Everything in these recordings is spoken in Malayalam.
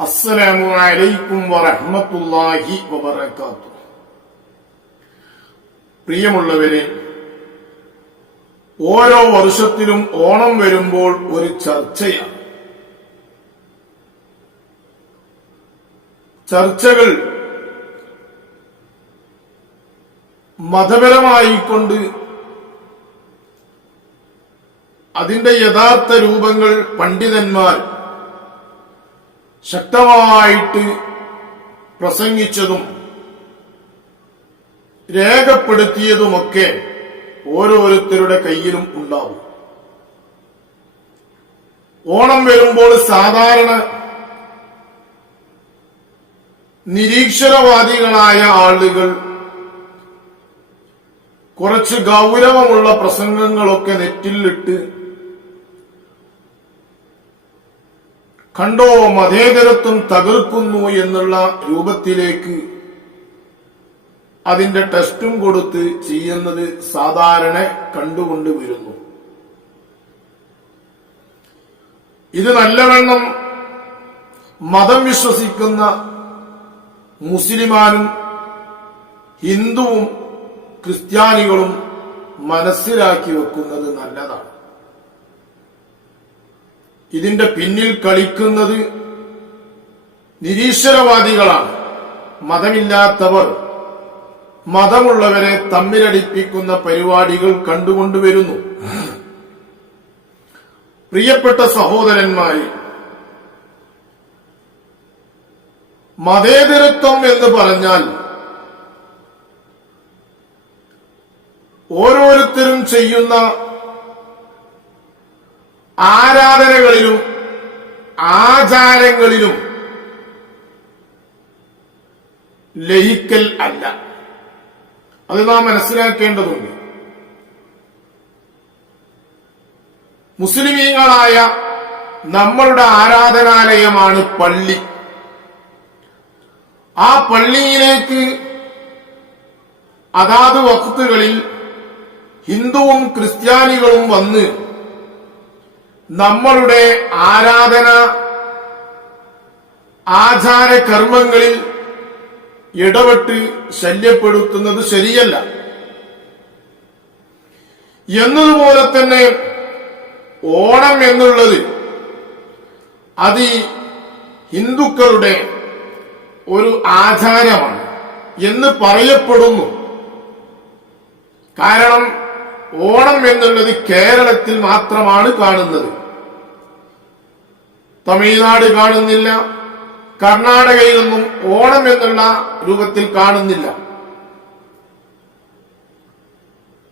അസ്സലാമു അലൈക്കും വറഹ്മത്തുള്ളാഹി വബറകാത്തു പ്രിയമുള്ളവരെ ഓരോ വർഷത്തിലും ഓണം വരുമ്പോൾ ഒരു ചർച്ചയാണ്. ചർച്ചകൾ മതപരമായിക്കൊണ്ട് അതിന്റെ യഥാർത്ഥ രൂപങ്ങൾ പണ്ഡിതന്മാർ ശക്തമായിട്ട് പ്രസംഗിച്ചതും രേഖപ്പെടുത്തിയതുമൊക്കെ ഓരോരുത്തരുടെ കയ്യിലും ഉണ്ടാവും. ഓണം വരുമ്പോൾ സാധാരണ നിരീക്ഷരവാദികളായ ആളുകൾ കുറച്ച് ഗൗരവമുള്ള പ്രസംഗങ്ങളൊക്കെ നെറ്റിലിട്ട് കണ്ടോ മതേതരത്വം തകർക്കുന്നു എന്നുള്ള രൂപത്തിലേക്ക് അതിന്റെ ടെസ്റ്റും കൊടുത്ത് ചെയ്യുന്നത് സാധാരണ കണ്ടുകൊണ്ട് വരുന്നു. ഇത് നല്ലവണ്ണം മതം വിശ്വസിക്കുന്ന മുസ്ലിമാനും ഹിന്ദുവും ക്രിസ്ത്യാനികളും മനസ്സിലാക്കി വെക്കുന്നത് നല്ലതാണ്. ഇതിന്റെ പിന്നിൽ കളിക്കുന്നത് നിരീശ്വരവാദികളാണ്. മതമില്ലാത്തവർ മതമുള്ളവരെ തമ്മിലടിപ്പിക്കുന്ന പരിപാടികൾ കണ്ടുകൊണ്ടുവരുന്നു. പ്രിയപ്പെട്ട സഹോദരന്മാരെ മതേതരത്വം എന്ന് പറഞ്ഞാൽ ഓരോരുത്തരും ചെയ്യുന്ന ആരാധനകളിലും ആചാരങ്ങളിലും ലയിക്കൽ അല്ല. അത് നാം മനസ്സിലാക്കേണ്ടതുണ്ട്. മുസ്ലിമീങ്ങളായ നമ്മളുടെ ആരാധനാലയമാണ് പള്ളി. ആ പള്ളിയിലേക്ക് അതാത് വക്തുകളിൽ ഹിന്ദുവും ക്രിസ്ത്യാനികളും വന്ന് നമ്മളുടെ ആരാധന ആചാര കർമ്മങ്ങളിൽ ഇടപെട്ട് ശല്യപ്പെടുത്തുന്നത് ശരിയല്ല. എന്നതുപോലെ തന്നെ ഓണം എന്നുള്ളത് അത് ഹിന്ദുക്കളുടെ ഒരു ആചാരമാണ് എന്ന് പറയപ്പെടുന്നു. കാരണം ഓണം എന്നുള്ളത് കേരളത്തിൽ മാത്രമാണ് കാണുന്നത്. തമിഴ്നാട് കാണുന്നില്ല. കർണാടകയിലൊന്നും ഓണം എന്നുള്ള രൂപത്തിൽ കാണുന്നില്ല.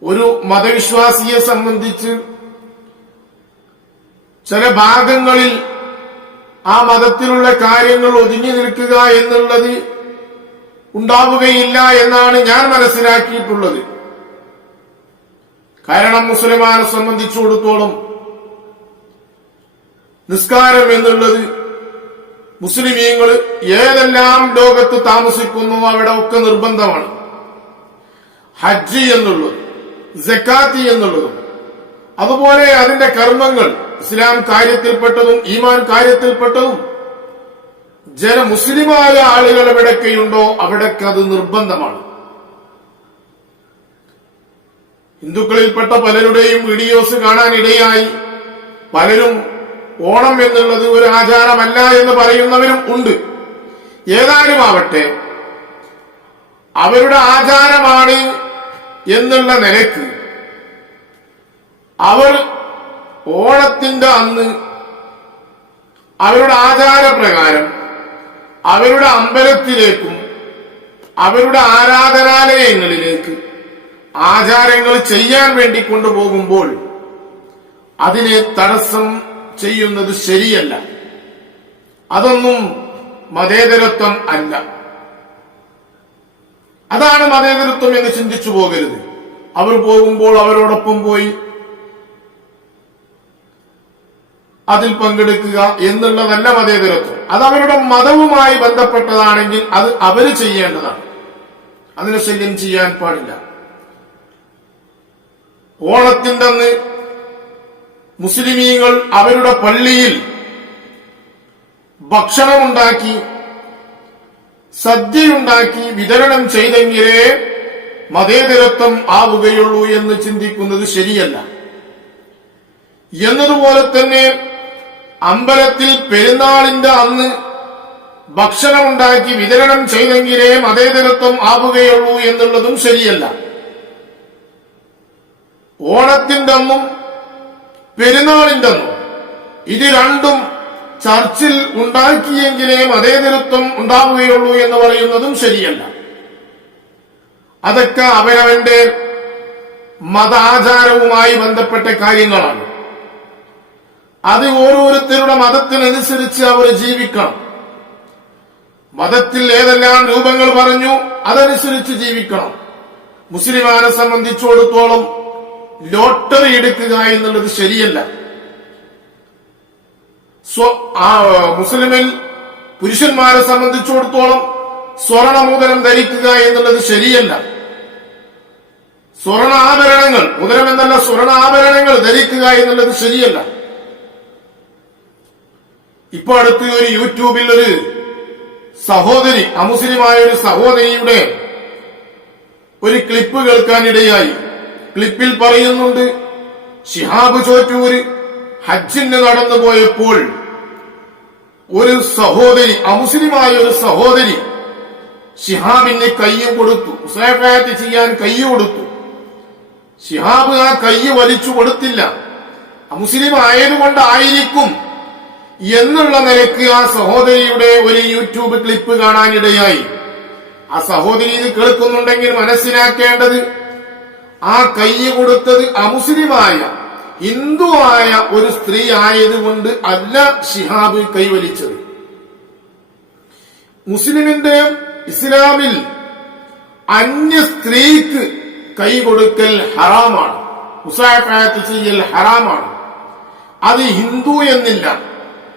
ഒരു മതവിശ്വാസിയെ സംബന്ധിച്ച് ചില ഭാഗങ്ങളിൽ ആ മതത്തിലുള്ള കാര്യങ്ങൾ ഒതുങ്ങി നിൽക്കുക എന്നുള്ളത് ഉണ്ടാവുകയില്ല എന്നാണ് ഞാൻ മനസ്സിലാക്കിയിട്ടുള്ളത്. കാരണം മുസ്ലിമാനെ സംബന്ധിച്ചിടത്തോളം നിസ്കാരം എന്നുള്ളത് മുസ്ലിമീങ്ങൾ ഏതെല്ലാം ലോകത്ത് താമസിക്കുന്നു അവിടെ ഒക്കെ നിർബന്ധമാണ്. ഹജ്ജ് എന്നുള്ളത് ജക്കാത്തി എന്നുള്ളതും അതുപോലെ അതിന്റെ കർമ്മങ്ങൾ ഇസ്ലാം കാര്യത്തിൽപ്പെട്ടതും ഈമാൻ കാര്യത്തിൽപ്പെട്ടതും ജന മുസ്ലിമായ ആളുകൾ എവിടെയൊക്കെയുണ്ടോ അവിടൊക്കെ അത് നിർബന്ധമാണ്. ഹിന്ദുക്കളിൽപ്പെട്ട പലരുടെയും വീഡിയോസ് കാണാനിടയായി. പലരും ഓണം എന്നുള്ളത് ഒരു ആചാരമല്ല എന്ന് പറയുന്നവരും ഉണ്ട്. ഏതായാലും ആവട്ടെ അവരുടെ ആചാരമാണ് എന്നുള്ള നിലയ്ക്ക് അവർ ഓണത്തിന്റെ അന്ന് അവരുടെ ആചാരപ്രകാരം അവരുടെ അമ്പലത്തിലേക്കും അവരുടെ ആരാധനാലയങ്ങളിലേക്ക് ആചാരങ്ങൾ ചെയ്യാൻ വേണ്ടി കൊണ്ടുപോകുമ്പോൾ അതിനെ തടസ്സം ചെയ്യുന്നത് ശരിയല്ല. അതൊന്നും മതേതരത്വം അല്ല. അതാണ് മതേതരത്വം എന്ന് ചിന്തിച്ചു പോകരുത്. അവർ പോകുമ്പോൾ അവരോടൊപ്പം പോയി അതിൽ പങ്കെടുക്കുക എന്നുള്ളതല്ല മതേതരത്വം. അത് അവരുടെ മതവുമായി ബന്ധപ്പെട്ടതാണെങ്കിൽ അത് അവർ ചെയ്യേണ്ടതാണ്. അതിനെ ശല്യം ചെയ്യാൻ പാടില്ല. ഓണത്തിന്റെ അന്ന് മുസ്ലിമീങ്ങൾ അവരുടെ പള്ളിയിൽ ഭക്ഷണമുണ്ടാക്കി സദ്യയുണ്ടാക്കി വിതരണം ചെയ്തെങ്കിലേ മതേതരത്വം ആവുകയുള്ളൂ എന്ന് ചിന്തിക്കുന്നത് ശരിയല്ല. എന്നതുപോലെ തന്നെ അമ്പലത്തിൽ പെരുന്നാളിന്റെ അന്ന് ഭക്ഷണമുണ്ടാക്കി വിതരണം ചെയ്തെങ്കിലേ മതേതരത്വം ആവുകയുള്ളൂ എന്നുള്ളതും ശരിയല്ല. ഓണത്തിന്റെ അന്നും പെരുന്നാളിന്റെ അന്നും ഇത് രണ്ടും ചർച്ചിൽ ഉണ്ടാക്കിയെങ്കിലേ മതേതരത്വം ഉണ്ടാവുകയുള്ളൂ എന്ന് പറയുന്നതും ശരിയല്ല. അതൊക്കെ അവനവന്റെ മതാചാരവുമായി ബന്ധപ്പെട്ട കാര്യങ്ങളാണ്. അത് ഓരോരുത്തരുടെ മതത്തിനനുസരിച്ച് അവർ ജീവിക്കണം. മതത്തിൽ ഏതെല്ലാം രൂപങ്ങൾ പറഞ്ഞു അതനുസരിച്ച് ജീവിക്കണം. മുസ്ലിമാനെ സംബന്ധിച്ചിടത്തോളം ലോട്ടറി എടുക്കുക എന്നുള്ളത് ശരിയല്ല. സ്വ- ആ, മുസ്ലിമിൽ പുരുഷന്മാരെ സംബന്ധിച്ചിടത്തോളം സ്വർണമോദരം ധരിക്കുക എന്നുള്ളത് ശരിയല്ല. സ്വർണാഭരണങ്ങൾ മുതലം എന്നല്ല സ്വർണാഭരണങ്ങൾ ധരിക്കുക എന്നുള്ളത് ശരിയല്ല. ഇപ്പൊ അടുത്ത് ഒരു യൂട്യൂബിൽ ഒരു സഹോദരി അമുസ്ലിമായ ഒരു സഹോദരിയുടെ ഒരു ക്ലിപ്പ് കേൾക്കാനിടയായി. ക്ലിപ്പിൽ പറയുന്നുണ്ട് ഷിഹാബ് ചോറ്റൂര് ഹജ്ജിന് നടന്നു പോയപ്പോൾ ഒരു സഹോദരി അമുസ്ലിമായ ഒരു സഹോദരി ഷിഹാബിന് കയ്യ് കൊടുത്തു. മുസാഫാത്ത് ചെയ്യാൻ കയ്യ് കൊടുത്തു. ഷിഹാബ് ആ കയ്യ് വലിച്ചു കൊടുത്തില്ല. അമുസ്ലിം ആയതുകൊണ്ടായിരിക്കും എന്നുള്ള നിലയ്ക്ക് ആ സഹോദരിയുടെ ഒരു യൂട്യൂബ് ക്ലിപ്പ് കാണാനിടയായി. ആ സഹോദരി ഇത് കേൾക്കുന്നുണ്ടെങ്കിൽ മനസ്സിലാക്കേണ്ടത് ആ കൈ കൊടുത്തത് അമുസ്ലിമായ ഹിന്ദു ആയ ഒരു സ്ത്രീ ആയതുകൊണ്ട് അല്ല ഷിഹാബ് കൈവലിച്ചത് മുസ്ലിമിന്റെ ഇസ്ലാമിൽ അന്യ സ്ത്രീക്ക് കൈ കൊടുക്കൽ ഹറാമാണ്. മുസാഫാത്ത് ചെയ്യൽ ഹറാമാണ്. അത് ഹിന്ദു എന്നില്ല.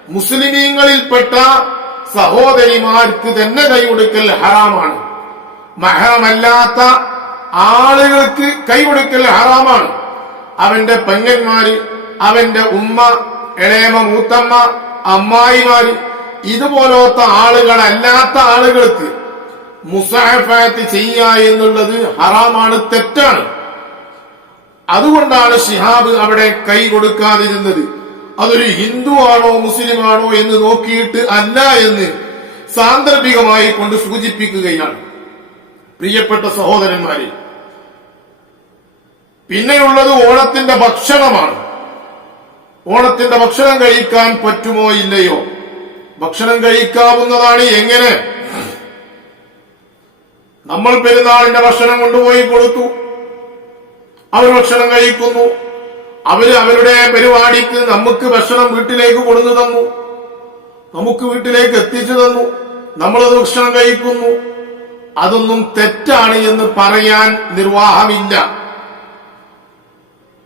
മുസ്ലിമീങ്ങളിൽപ്പെട്ട സഹോദരിമാർക്ക് തന്നെ കൈ കൊടുക്കൽ ഹറാമാണ്. മഹറമല്ലാത്ത ആളുകൾക്ക് കൈകൊടുക്കൽ ഹറാമാണ്. അവന്റെ പെങ്ങന്മാര് അവന്റെ ഉമ്മ ഇളയമ മൂത്തമ്മ അമ്മായിമാര് ഇതുപോലത്തെ ആളുകളല്ലാത്ത ആളുകൾക്ക് മുസാഫാത്ത് ചെയ്യുക എന്നുള്ളത് ഹറാമാണ് തെറ്റാണ്. അതുകൊണ്ടാണ് ഷിഹാബ് അവിടെ കൈ കൊടുക്കാതിരുന്നത്. അതൊരു ഹിന്ദു ആണോ മുസ്ലിം ആണോ എന്ന് നോക്കിയിട്ട് അല്ല എന്ന് സാന്ദർഭികമായി കൊണ്ട് സൂചിപ്പിക്കുകയാണ്. പ്രിയപ്പെട്ട സഹോദരന്മാരെ പിന്നെയുള്ളത് ഓണത്തിന്റെ ഭക്ഷണമാണ്. ഓണത്തിന്റെ ഭക്ഷണം കഴിക്കാൻ പറ്റുമോ ഇല്ലയോ? ഭക്ഷണം കഴിക്കാവുന്നതാണ് എങ്ങനെ? നമ്മൾ പെരുന്നാളിന്റെ ഭക്ഷണം കൊണ്ടുപോയി കൊടുത്തു. അവർ ഭക്ഷണം കഴിക്കുന്നു. അവർ അവരുടെ പരിപാടിക്ക് നമുക്ക് ഭക്ഷണം വീട്ടിലേക്ക് കൊടുത്തു തന്നു. നമുക്ക് വീട്ടിലേക്ക് എത്തിച്ചു തന്നു. നമ്മളത് ഭക്ഷണം കഴിക്കുന്നു. അതൊന്നും തെറ്റാണ് എന്ന് പറയാൻ നിർവാഹമില്ല.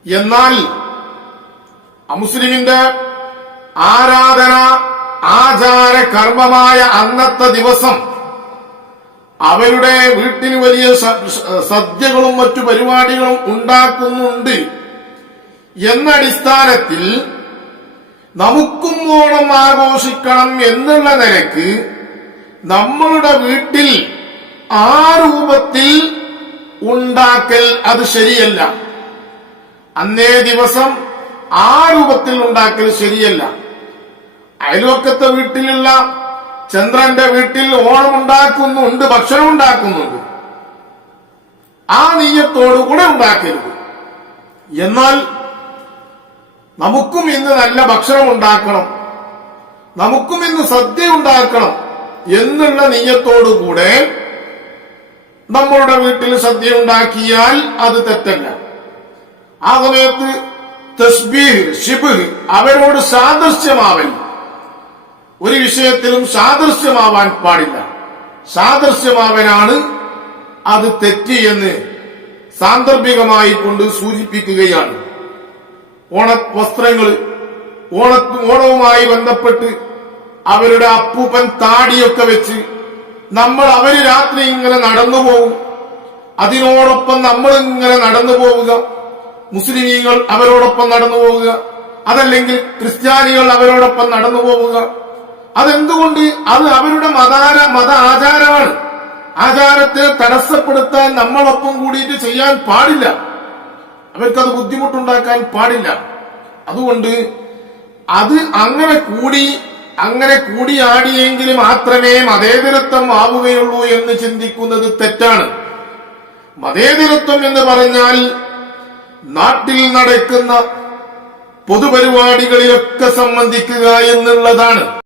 എന്നാൽ അമുസ്ലിമിന്റെ ആരാധന ആചാര കർമ്മമായ അന്നത്തെ ദിവസം അവരുടെ വീട്ടിൽ വലിയ സദ്യകളും മറ്റു പരിപാടികളും ഉണ്ടാക്കുന്നുണ്ട്. എന്ന അടിസ്ഥാനത്തിൽ നമുക്കും ഓണം ആഘോഷിക്കണം എന്നുള്ള നിലയ്ക്ക് നമ്മളുടെ വീട്ടിൽ ആ രൂപത്തിൽ ഉണ്ടാക്കൽ അത് ശരിയല്ല. അന്നേ ദിവസം ആ രൂപത്തിൽ ഉണ്ടാക്കൽ ശരിയല്ല. അയൽവക്കത്തെ വീട്ടിലുള്ള ചന്ദ്രന്റെ വീട്ടിൽ ഓണം ഉണ്ടാക്കുന്നുണ്ട് ഭക്ഷണം ഉണ്ടാക്കുന്നുണ്ട് ആ നീയത്തോടുകൂടെ ഉണ്ടാക്കരുത്. എന്നാൽ നമുക്കും ഇന്ന് നല്ല ഭക്ഷണം ഉണ്ടാക്കണം. നമുക്കും ഇന്ന് സദ്യ ഉണ്ടാക്കണം എന്നുള്ള നീയത്തോടുകൂടെ നമ്മളുടെ വീട്ടിൽ സദ്യ ഉണ്ടാക്കിയാൽ അത് തെറ്റല്ല. ആ സമയത്ത് തസ്ബീഹ് ഷിബ് അവരോട് സാദൃശ്യമാവൽ. ഒരു വിഷയത്തിലും സാദൃശ്യമാവാൻ പാടില്ല. സാദൃശ്യമാവനാണ് അത് തെറ്റി എന്ന് സാന്ദർഭികമായി കൊണ്ട് സൂചിപ്പിക്കുകയാണ്. ഓണ വസ്ത്രങ്ങൾ ഓണ ഓണവുമായി ബന്ധപ്പെട്ട് അവരുടെ അപ്പൂപ്പൻ താടിയൊക്കെ വെച്ച് നമ്മൾ അവർ രാത്രി ഇങ്ങനെ നടന്നു പോകും അതിനോടൊപ്പം നമ്മൾ ഇങ്ങനെ നടന്നു പോവുക മുസ്ലിമീങ്ങൾ അവരോടൊപ്പം നടന്നു പോവുക. അതല്ലെങ്കിൽ ക്രിസ്ത്യാനികൾ അവരോടൊപ്പം നടന്നു പോവുക. അതെന്തുകൊണ്ട്? അത് അവരുടെ മതാര മത ആചാരമാണ്. ആചാരത്തെ തടസ്സപ്പെടുത്താൻ നമ്മളൊപ്പം കൂടിയിട്ട് ചെയ്യാൻ പാടില്ല. അവർക്കത് ബുദ്ധിമുട്ടുണ്ടാക്കാൻ പാടില്ല. അതുകൊണ്ട് അത് അങ്ങനെ കൂടി അങ്ങനെ കൂടിയാടിയെങ്കിൽ മാത്രമേ മതേതരത്വം ആവുകയുള്ളൂ എന്ന് ചിന്തിക്കുന്നത് തെറ്റാണ്. മതേതരത്വം എന്ന് പറഞ്ഞാൽ നാട്ടിൽ നടക്കുന്ന പൊതുപരിപാടികളിലൊക്കെ സംബന്ധിക്കുക എന്നുള്ളതാണ്